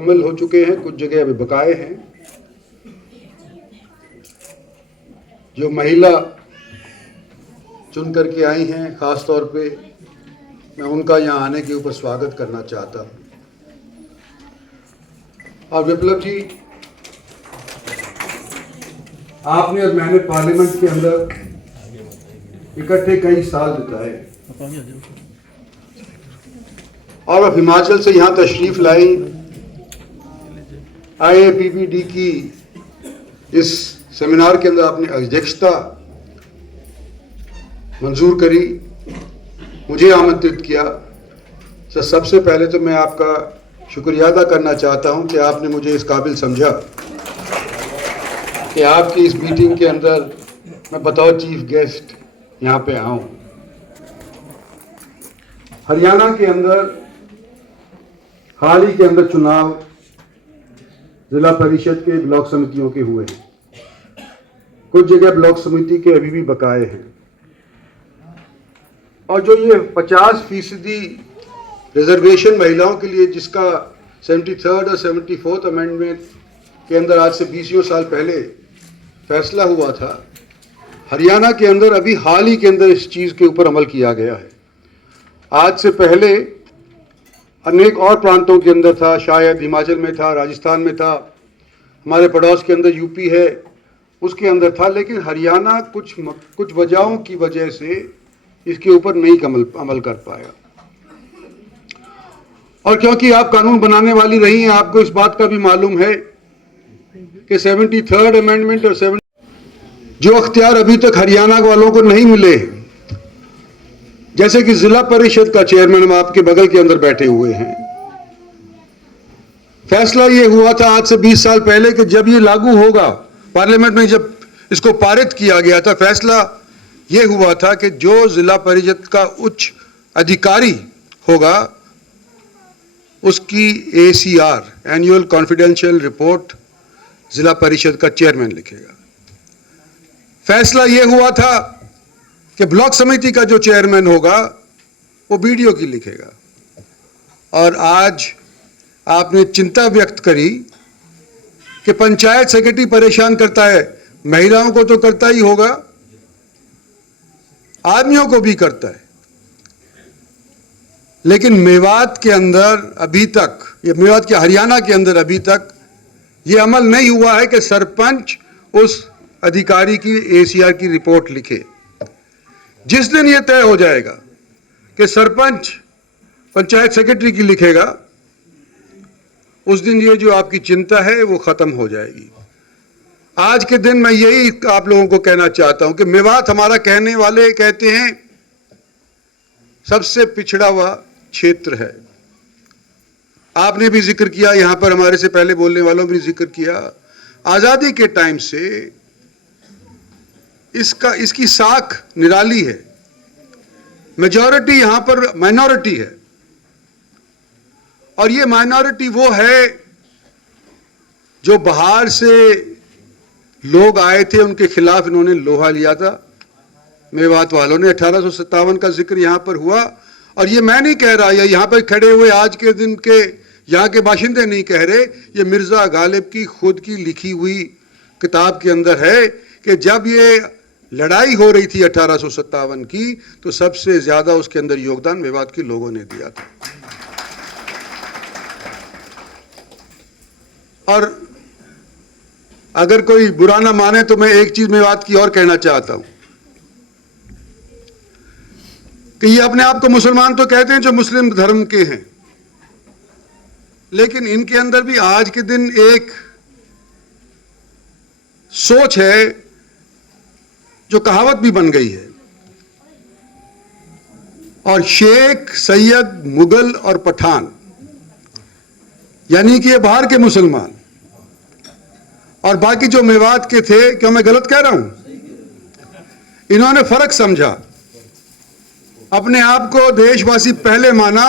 मुकम्मल हो चुके हैं, कुछ जगह अभी बकाए हैं। जो महिला चुन करके आई हैं, ख़ास तौर पे मैं उनका यहाँ आने के ऊपर स्वागत करना चाहता हूँ। और विप्लव जी, आपने और मैंने पार्लियामेंट के अंदर इकट्ठे कई साल बिताए और अब हिमाचल से यहाँ तशरीफ लाई, IAPPD की इस सेमिनार के अंदर आपने अध्यक्षता मंजूर करी, मुझे आमंत्रित किया। तो सबसे पहले तो मैं आपका शुक्रिया अदा करना चाहता हूं कि आपने मुझे इस काबिल समझा कि आपकी इस मीटिंग के अंदर मैं बतौर चीफ गेस्ट यहाँ पे आऊँ। हरियाणा के अंदर हाल ही के अंदर चुनाव जिला परिषद के ब्लॉक समितियों के हुए हैं। कुछ जगह ब्लॉक समिति के अभी भी बकाए हैं और जो ये 50% रिजर्वेशन महिलाओं के लिए जिसका 73rd और 74th अमेंडमेंट के अंदर आज से 20 साल पहले फैसला हुआ था, हरियाणा के अंदर अभी हाल ही के अंदर इस चीज़ के ऊपर अमल किया गया है। आज से पहले अनेक और प्रांतों के अंदर था, शायद हिमाचल में था, राजस्थान में था, हमारे पड़ोस के अंदर यूपी है, उसके अंदर था, लेकिन हरियाणा कुछ वजहों की वजह से इसके ऊपर नहीं अमल कर पाया। और क्योंकि आप कानून बनाने वाली रही हैं, आपको इस बात का भी मालूम है कि 73rd अमेंडमेंट और 70 जो अख्तियार अभी तक हरियाणा वालों को नहीं मिले, जैसे कि जिला परिषद का चेयरमैन आपके बगल के अंदर बैठे हुए हैं। फैसला ये हुआ था आज से 20 साल पहले कि जब ये लागू होगा, पार्लियामेंट में जब इसको पारित किया गया था, फैसला ये हुआ था कि जो जिला परिषद का उच्च अधिकारी होगा उसकी ACR एनुअल कॉन्फिडेंशियल रिपोर्ट जिला परिषद का चेयरमैन लिखेगा। फैसला यह हुआ था कि ब्लॉक समिति का जो चेयरमैन होगा वो BDO की लिखेगा। और आज आपने चिंता व्यक्त करी कि पंचायत सेक्रेटरी परेशान करता है, महिलाओं को तो करता ही होगा, आदमियों को भी करता है, लेकिन मेवात के अंदर अभी तक, ये मेवात के हरियाणा के अंदर अभी तक ये अमल नहीं हुआ है कि सरपंच उस अधिकारी की ACR की रिपोर्ट लिखे। जिस दिन ये तय हो जाएगा कि सरपंच पंचायत सेक्रेटरी की लिखेगा, उस दिन ये जो आपकी चिंता है वो खत्म हो जाएगी। आज के दिन मैं यही आप लोगों को कहना चाहता हूं कि मेवात, हमारा कहने वाले कहते हैं, सबसे पिछड़ा हुआ क्षेत्र है। आपने भी जिक्र किया, यहां पर हमारे से पहले बोलने वालों ने भी जिक्र किया, आजादी के टाइम से इसकी साख निराली है। मेजॉरिटी यहां पर माइनॉरिटी है और ये माइनॉरिटी वो है जो बाहर से लोग आए थे, उनके खिलाफ इन्होंने लोहा लिया था। मेवात वालों ने 1857 का जिक्र यहां पर हुआ और ये मैं नहीं कह रहा, या यहां पर खड़े हुए आज के दिन के यहां के बाशिंदे नहीं कह रहे, ये मिर्जा गालिब की खुद की लिखी हुई किताब के अंदर है कि जब ये लड़ाई हो रही थी 1857 की, तो सबसे ज्यादा उसके अंदर योगदान मेवात के लोगों ने दिया था। और अगर कोई बुरा ना माने तो मैं एक चीज मेवात की और कहना चाहता हूं कि ये अपने आप को मुसलमान तो कहते हैं, जो मुस्लिम धर्म के हैं, लेकिन इनके अंदर भी आज के दिन एक सोच है जो कहावत भी बन गई है, और शेख, सैयद, मुगल और पठान, यानी कि ये बाहर के मुसलमान और बाकी जो मेवात के थे, क्या मैं गलत कह रहा हूं? इन्होंने फर्क समझा, अपने आप को देशवासी पहले माना,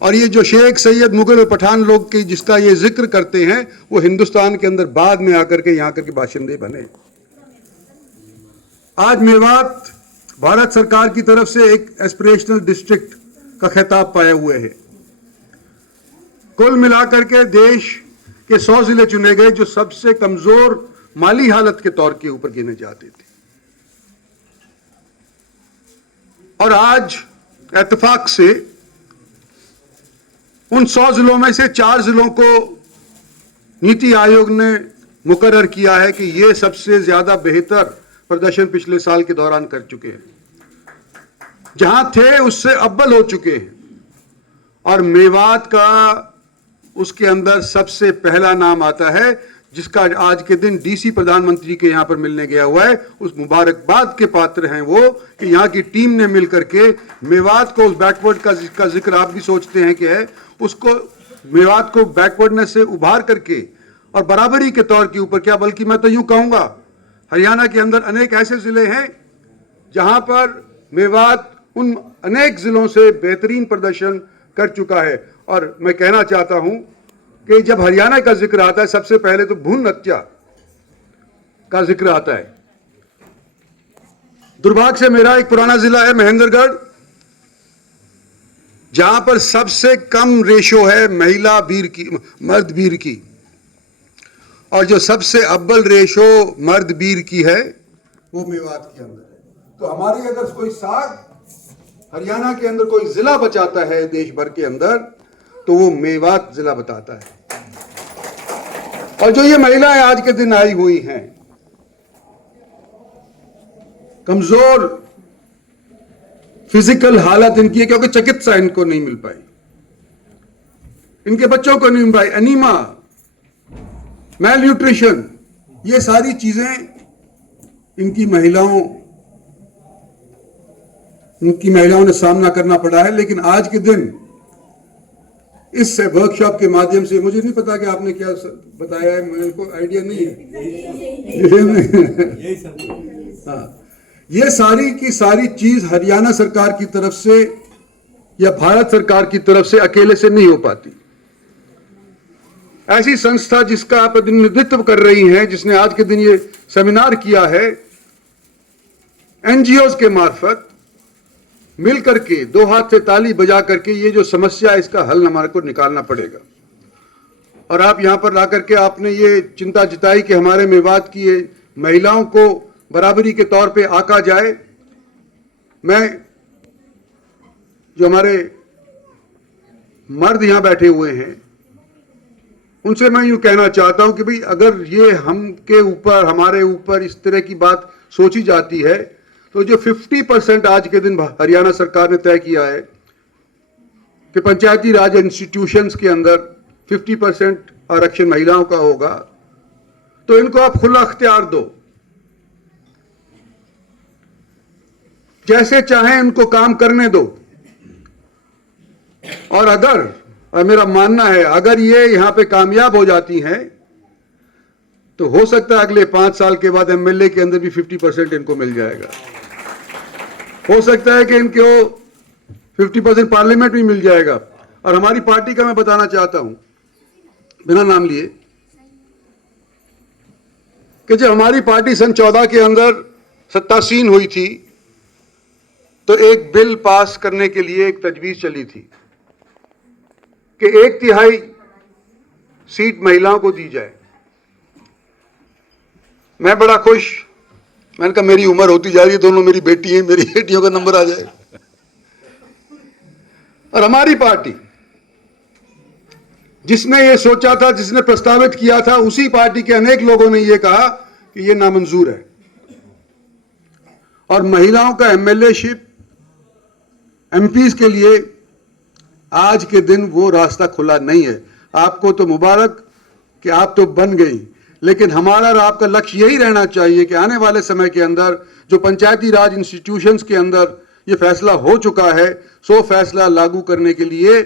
और ये जो शेख, सैयद, मुगल और पठान लोग की जिसका ये जिक्र करते हैं, वो हिंदुस्तान के अंदर बाद में आकर के यहां करके बाशिंदे बने। आज मेवात भारत सरकार की तरफ से एक एस्पिरेशनल डिस्ट्रिक्ट का खिताब पाए हुए है। कुल मिलाकर के देश के 100 जिले चुने गए जो सबसे कमजोर माली हालत के तौर के ऊपर गिने जाते थे। और आज इत्तेफाक से उन 100 जिलों में से 4 जिलों को नीति आयोग ने मुकर्रर किया है कि ये सबसे ज्यादा बेहतर प्रदर्शन पिछले साल के दौरान कर चुके हैं, जहां थे उससे अव्वल हो चुके हैं। और मेवात का उसके अंदर सबसे पहला नाम आता है, जिसका आज के दिन डीसी प्रधानमंत्री के यहां पर मिलने गया हुआ है। उस मुबारकबाद के पात्र हैं वो कि यहां की टीम ने मिलकर के मेवात को, उस बैकवर्ड का जिक्र आप भी सोचते हैं कि है, उसको मेवात को बैकवर्डनेस से उभार करके और बराबरी के तौर के ऊपर क्या, बल्कि मैं तो यूं कहूंगा हरियाणा के अंदर अनेक ऐसे जिले हैं जहां पर मेवात उन अनेक जिलों से बेहतरीन प्रदर्शन कर चुका है। और मैं कहना चाहता हूं कि जब हरियाणा का जिक्र आता है सबसे पहले तो भून हत्या का जिक्र आता है। दुर्भाग्य से मेरा एक पुराना जिला है महेंद्रगढ़, जहां पर सबसे कम रेशो है महिला बीर की, मर्द बीर की, और जो सबसे अव्वल रेशो मर्द बीर की है वो मेवात के अंदर है। तो हमारी अगर कोई साख हरियाणा के अंदर कोई जिला बचाता है देश भर के अंदर, तो वो मेवात जिला बताता है। और जो ये महिलाएं आज के दिन आई हुई हैं, कमजोर फिजिकल हालत इनकी है क्योंकि चिकित्सा इनको नहीं मिल पाई, इनके बच्चों को नहीं मिल पाई, एनीमा, मैल न्यूट्रिशन, ये सारी चीजें इनकी महिलाओं ने सामना करना पड़ा है। लेकिन आज के दिन इस वर्कशॉप के माध्यम से, मुझे नहीं पता कि आपने क्या बताया है, मेरे को आइडिया नहीं है। हाँ, ये सारी की सारी चीज हरियाणा सरकार की तरफ से या भारत सरकार की तरफ से अकेले से नहीं हो पाती। ऐसी संस्था जिसका आप प्रतिनिधित्व कर रही हैं, जिसने आज के दिन ये सेमिनार किया है, एनजीओ के मार्फत मिल करके दो हाथ से ताली बजा करके ये जो समस्या है इसका हल हमारे को निकालना पड़ेगा। और आप यहां पर ला करके आपने ये चिंता जताई कि हमारे मेवात की महिलाओं को बराबरी के तौर पे आका जाए। मैं, जो हमारे मर्द यहां बैठे हुए हैं, उनसे मैं यूं कहना चाहता हूं कि भाई अगर ये हमारे ऊपर इस तरह की बात सोची जाती है, तो जो 50% आज के दिन हरियाणा सरकार ने तय किया है कि पंचायती राज इंस्टीट्यूशंस के अंदर 50% आरक्षण महिलाओं का होगा, तो इनको आप खुला अख्तियार दो, जैसे चाहें इनको काम करने दो। और मेरा मानना है अगर ये यहां पे कामयाब हो जाती हैं, तो हो सकता है अगले 5 साल के बाद एमएलए के अंदर भी 50% इनको मिल जाएगा। हो सकता है कि इनको 50% पार्लियामेंट भी मिल जाएगा। और हमारी पार्टी का मैं बताना चाहता हूं बिना नाम लिए कि जब हमारी पार्टी सन 14 के अंदर सत्तासीन हुई थी, तो एक बिल पास करने के लिए एक तजवीज चली थी कि 1/3 सीट महिलाओं को दी जाए। मैं बड़ा खुश, मैंने कहा मेरी उम्र होती जा रही है, दोनों मेरी बेटी हैं, मेरी बेटियों का नंबर आ जाए। और हमारी पार्टी जिसने ये सोचा था, जिसने प्रस्तावित किया था, उसी पार्टी के अनेक लोगों ने ये कहा कि ये नामंजूर है। और महिलाओं का एमएलएशिप, एमपीज के लिए आज के दिन वो रास्ता खुला नहीं है। आपको तो मुबारक कि आप तो बन गई, लेकिन हमारा और आपका लक्ष्य यही रहना चाहिए कि आने वाले समय के अंदर जो पंचायती राज इंस्टीट्यूशंस के अंदर ये फैसला हो चुका है, सो फैसला लागू करने के लिए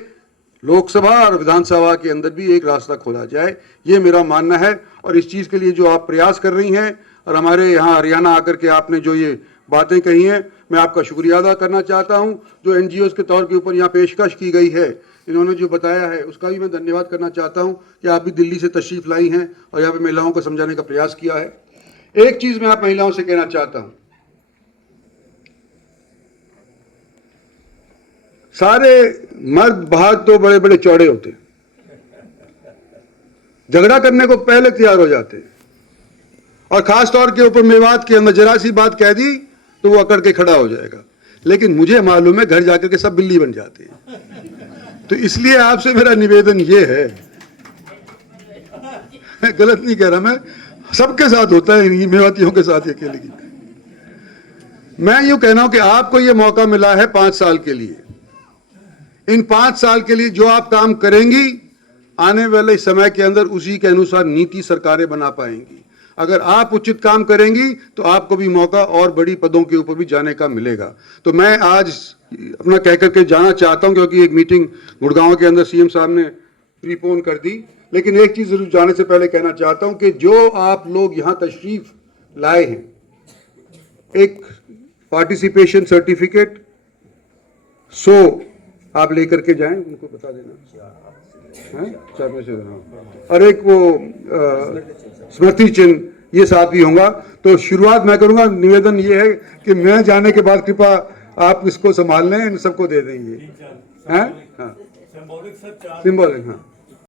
लोकसभा और विधानसभा के अंदर भी एक रास्ता खोला जाए, ये मेरा मानना है। और इस चीज़ के लिए जो आप प्रयास कर रही हैं और हमारे यहाँ हरियाणा आकर के आपने जो ये बातें कही हैं, मैं आपका शुक्रिया अदा करना चाहता हूँ। जो एनजीओ के तौर के ऊपर यहाँ पेशकश की गई है, इन्होंने जो बताया है, उसका भी मैं धन्यवाद करना चाहता हूँ कि आप भी दिल्ली से तशरीफ़ लाई हैं और यहाँ पे महिलाओं को समझाने का प्रयास किया है। एक चीज़ मैं आप महिलाओं से कहना चाहता हूँ, सारे मर्द बाहर तो बड़े बड़े चौड़े होते हैं, झगड़ा करने को पहले तैयार हो जाते हैं, और खास तौर के ऊपर मेवात के अंदर जरा सी बात कह दी तो वो अकड़ के खड़ा हो जाएगा। लेकिन मुझे मालूम है घर जाकर के सब बिल्ली बन जाते हैं। तो इसलिए आपसे मेरा निवेदन ये है, गलत नहीं कह रहा मैं, सबके साथ होता है, मेवातियों के साथ अकेले की। मैं यूं कहना हूं कि आपको ये मौका मिला है 5 साल के लिए। इन 5 साल के लिए जो आप काम करेंगी, आने वाले समय के अंदर उसी के अनुसार नीति सरकारें बना पाएंगी। अगर आप उचित काम करेंगी तो आपको भी मौका और बड़ी पदों के ऊपर भी जाने का मिलेगा। तो मैं आज अपना कह करके जाना चाहता हूं, क्योंकि एक मीटिंग गुड़गांव के अंदर सीएम साहब ने प्रीपोन कर दी। लेकिन एक चीज जरूर जाने से पहले कहना चाहता हूं कि जो आप लोग यहां तशरीफ लाए हैं, एक पार्टिसिपेशन सर्टिफिकेट 100 आप लेकर के जाएं, उनको बता देना है, 4 में से देना, और एक वो स्मृति चिन्ह ये साथ भी होगा। तो शुरुआत मैं करूंगा, निवेदन ये है कि मैं जाने के बाद कृपा आप इसको संभाल लें, इन सबको दे देंगे, हैं? हाँ, सिंबॉलिक, हाँ।